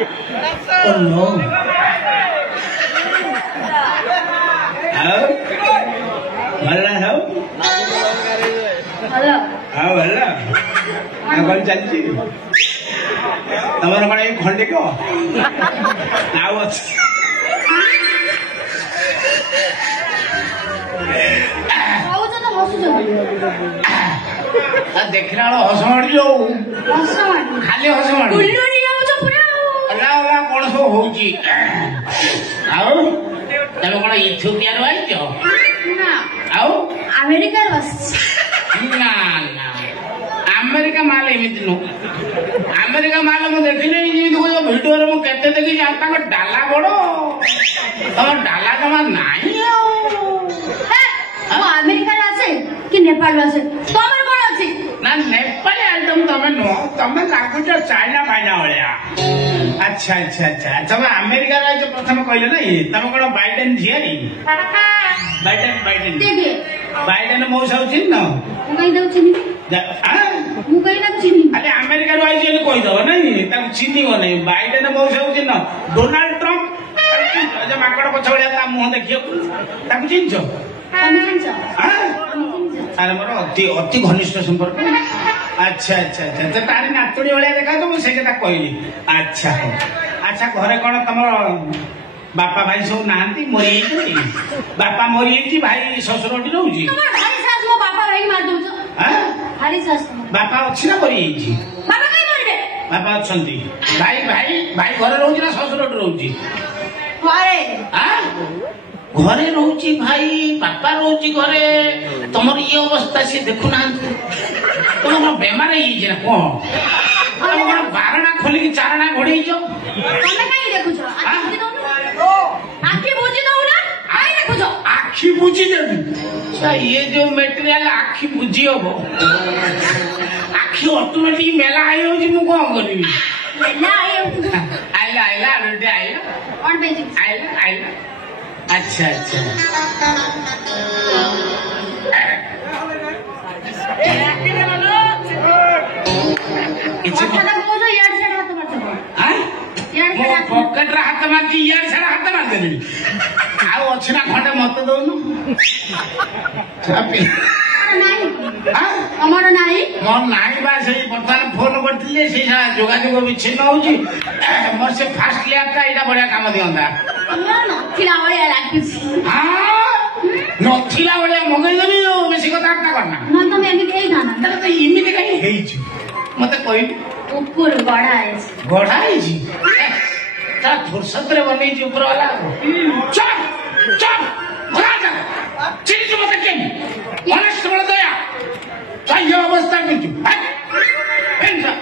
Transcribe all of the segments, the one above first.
Oh no. भला है हाँ भला कौन चलती तमर कौन एक खंडे को नाव अच्छी देखना हस माड़ी जो खाली हस माड़ी कौन सब हो तमें कौन इथियोपिया आईच अमेरिका ना ना अमेरिका माल एमती नु अमेरिका माल मुझे देखिले भिडियो मुझे देखी डाला बड़ तुम डाला जमा नाई अमेरिका आसे कि नेपाल आसे तमर कोन अछि ना नेपाली आइटम तमे नो तमे लागु छ चाइना फाइना होलिया अच्छा अच्छा अच्छा तमे अमेरिका रे जो प्रथम कहले ना तमे कोन बाइडेन झियारी बाइडेन बाइडेन देखिए बाइडेन मौसा होछि न मु कहि दउ चिनी मु कहि ना चिनी अरे अमेरिका रो आइछि कहि दव नहीं ता चिनी हो नहीं बाइडेन मौसा होछि न डोनाल्ड ट्रम्प जे माकड़ पछवळिया ता मुह देखियो ताकु चिनछो अरे मोर अति अति घनिष्ठ संपर्क अच्छा अच्छा अच्छा तारी नातुड़ी भाया देखा तो मुझे कहली अच्छा अच्छा घरे कौन तुम बापा भाई सब नहांती मरी बापा मरी भाई शशुर रोची बापा अच्छी ना मरी बापा अच्छा भाई भाई भाई घर रोची ना शशुर रोची घरे रोची भाई बापा रोची घरे तुम ये अवस्था सी देखुना तुम बेमार है कौन बारणा खोलिक चारणा घोड़े आखि बुझी देवी ये जो मेटेरियल आखि बुझी हम आखि ऑटोमेटिक मेला आई हो मु कौन करी आइला आइला आइला आइला अच्छा अच्छा पॉकेट हाथ मारती इयार सारा हाथ मार देनी आउ अच्छी ना खंडे मत दौनु मोर नाई बा से बर्तमान फोन करथिले से जोगाजोग विच्छिन्न होउची मोर से फास्ट लैब का एटा बढ़िया काम दियंदा नथिला बढिया लागुची नथिला बढिया मगै देबी बेसी कथा करना ना तमे एमिति हेइ थाना तब तो इमिति कहीं हेइछु मते कहि ऊपर गढ़ा है ता फुर्सत रे बनै छी ऊपर वाला चल चल भगा जा चिन्ह मत के ऑनेस्ट बोल दया चाहिए अवस्था में तू एंसा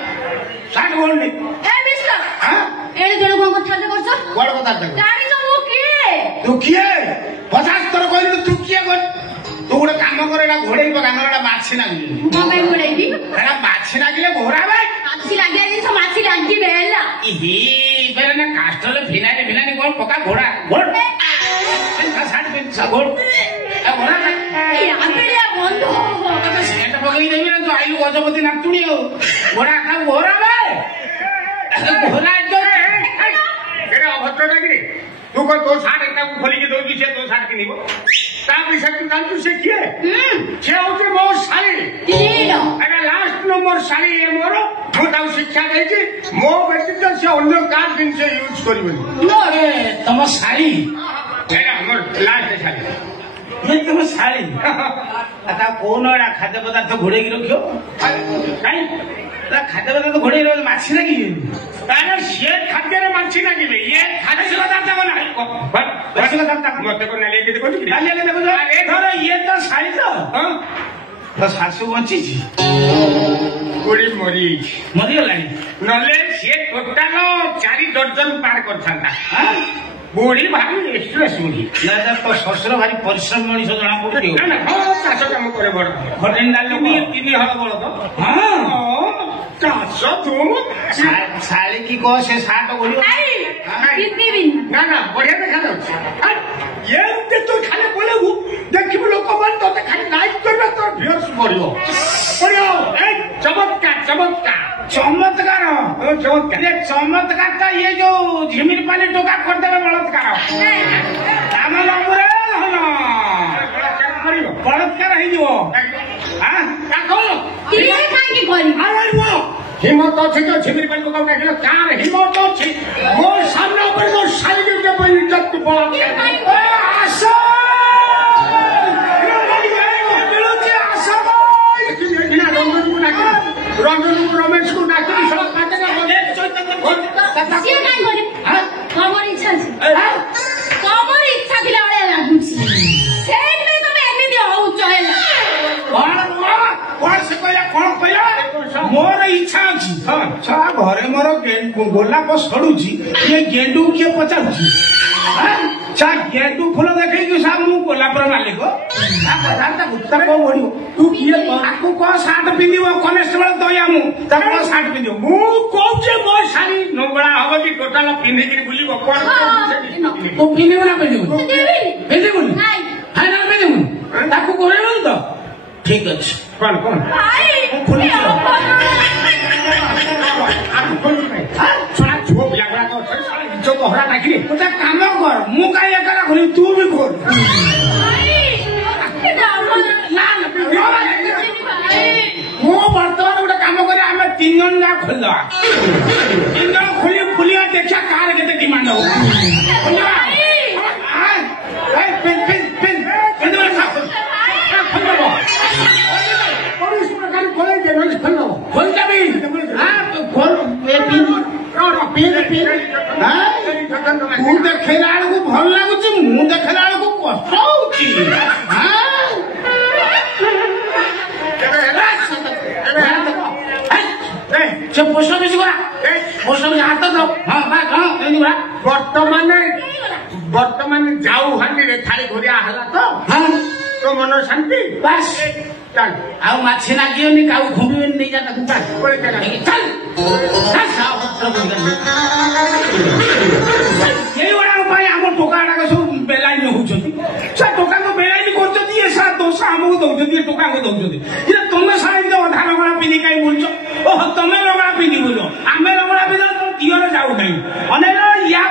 साठ बोल नहीं ए मिस्टर हां एने जण को कथा दे करछ कोड कथा दे गाड़ी तो मु किए तू किए 50 तर कहली तू किए कर तू गोटे काम कर एटा घोड़ेई पका नरडा माछी लागली मामे घोड़ेई एटा माछी लागले घोड़ा बे माछी लागिया जी तो माछी लागी बेला इही बेरे ना कास्टले फिनानी कोन पका घोड़ा घोड़ पेंसा साठ पेंसा घोड़ ए घोड़ा ए आपेलिया बंद हो तो सेट पकई देबी ना तो आइलु गजपति नातुणी हो घोड़ा का घोड़ा बे घोड़ा जो केरे अभद्र लागी तू को तो साठ एकटा खोली के दोगी से तो साठ किनिबो ता पैसा तू जान तू से किए छे होते मो साली तीनो अरे लास्ट नंबर साली ए मोर मु ताऊ शिक्षा देई छी मो व्यक्तिगत से अन्य कार दिन से यूज करबो नो रे तम साली एरा हमर लास्ट साली ये तम साली आता कोनडा खाद्य पदार्थ घोड़े की रखियो काई खाद्य पदार्थ घोड़े रोज माछी लागी कारण से खाद्य रे माछी लागी ये खाद्य पदार्थ को ना बस पदार्थ मत को ना लेके देखो खाली लेके देखो अरे धर ये तो साली तो हां तो सासु बची छी कोड़ी मरी गलानी नले से टोटाल 4 दर्जन पार करथांता हां बुढ़ी भारी एक्सप्रेस बुढ़ी ना तो शशुर भारी परिश्रम मनीष जना पड़ती ना ना चाष काम करे बड़ होटेल डाल लोग 3 हल बड़ तो हां चाष तुम साली की को से साट बोली कितनी भी ना ना बढ़िया देखा जाउछ ये तो खाली बोलेबू देखिबू लोक ବର୍ତ୍ତମାନ ତୋତେ ଖାଲି ଲାଇକ୍ କରିବା ତୋର ଭିଉର୍ସ ବଢିବ ଏ ଚମତ୍କାର ଚମତ୍କାର ଚମତ୍କାର ଚମତ୍କାର ଚମତ୍କାର ଟା ଇଏ ଯୋଉ ଝିମିରି ପାନି ଟୋକା କରିଦେବେ ବଳତ୍କାର ଆମ ନମ୍ବର ବଳତ୍କାର ହେଇଯିବ हिम्मत अच्छी तो झिमिर पानी को कहना कि कार हिम्मत अच्छी वो सामने ऊपर तो साइड के पर इज्जत को बोला आशा रंजन रमेश को नाकी सब काटेगा बोले ସିଏ କାଇଁ କରେ ତମର ଇଚ୍ଛା ଅଛି ତମର ଇଚ୍ଛା ଥିଲା ଭଳିଆ ଲାଗୁଛି ସେଇଥିପାଇଁ ତମେ ଏମିତି ହଉଛ ହେଲା କଣ ସେ କହିଲା କଣ କହିଲା ମୋର ଇଚ୍ଛା ଅଛି ଘରେ ମୋର ଗୋଲାପ ସଡୁଛି ଇଏ ଗେଣ୍ଡୁ କିଏ ପଚାରୁଛି ଗେଣ୍ଡୁ ଫୁଲ ଦେଖେଇକି ସାର୍ ମୁଁ ଗୋଲାପର ମାଲିକ ଉତ୍ତର କଣ ବଢିବ ତୁ କିଏ ତାକୁ କଣ ସାର୍ଟ ପିନ୍ଧିବ କନେଷ୍ଟବଳ ଦୟା ମୁଁ ତାକୁ କଣ ସାର୍ଟ ପିନ୍ଧିବ ମୁଁ କହୁଛି ମୋ ଶାଢୀ ନଙ୍ଗଳା ହବ କି ଟୋଟାଲ ପିନ୍ଧିକିରି ବୁଲିବ କଣ ତୁ ପିନ୍ଧିବୁ ନା ପିନ୍ଧିବୁନି ପିନ୍ଧିବୁନି ଫାଇନାଲ ପିନ୍ଧିବୁନି ତାକୁ କହିବୁନି ତ ଠିକ ଅଛି କଣ କଣ ଛୁଆ ପିଲା ଗୁଡାକ ଇଜ୍ଜତ ହରା ଡାକିଲେ ଗୋଟେ କାମ କର ମୁଁ କାହିଁ ଏକା ଖୋଲି ତୁ ବି ଖୋଲ ମୁଁ ବର୍ତ୍ତମାନ ଗୋଟେ କାମ କରି ଆମେ 3 ଜଣ ଯାକ ଖୋଲିଦବା 3 ଜଣ ଖୋଲି ଖୋଲିବା ଦେଖିବା କାହାର କେତେ ଡିମାଣ୍ଡ ହବ ତୁ ଦେଖେଇଲା ବେଳକୁ ଭଲ ଲାଗୁଛି ମୁଁ ଦେଖେଇଲା ବେଳକୁ କଷ୍ଟ ହଉଛି ସେ ପୋଷ୍ଟ ଅଫିସ ଗଲା ପୋଷ୍ଟ ଅଫିସ ହାତ ଦବ ବର୍ତ୍ତମାନ ଯାଉ ହାଣ୍ଡିରେ ଥାଳି ଘୋରିଆ ହେଲା ତ ତୋ ମନ ଶାନ୍ତି ବାସ୍ ଚାଲ ଆଉ ମାଛି ଲାଗିବନି କାଉ ଘୁମିବନି ନେଇଯା ତାକୁ ସେଇଗୁଡାକ ପାଇଁ ଆମ ଟୋକା ଗୁଡାକ ସବୁ ବେଲାଇନ ହଉଛନ୍ତି ସେ ଟୋକାଙ୍କ ବେଲାଇନ କରୁଛନ୍ତି ଏ ସାର୍ ଦୋଷ ଆମକୁ ଦଉଛନ୍ତି ଏ ଟୋକାଙ୍କୁ ଦଉଛନ୍ତି ତମେ ସାରା ଅଧା ଲଗଣା ପିନ୍ଧି କାହିଁ ବୁଲୁଛ ଓହୋ ତମେ ଲଗଣା ପିନ୍ଧି ବୁଲ ଆମେ ଲଗଣା ପିନ୍ଧ ତମ ଦିହରେ ଯାଉ ନାହିଁ ଅନେକ ୟା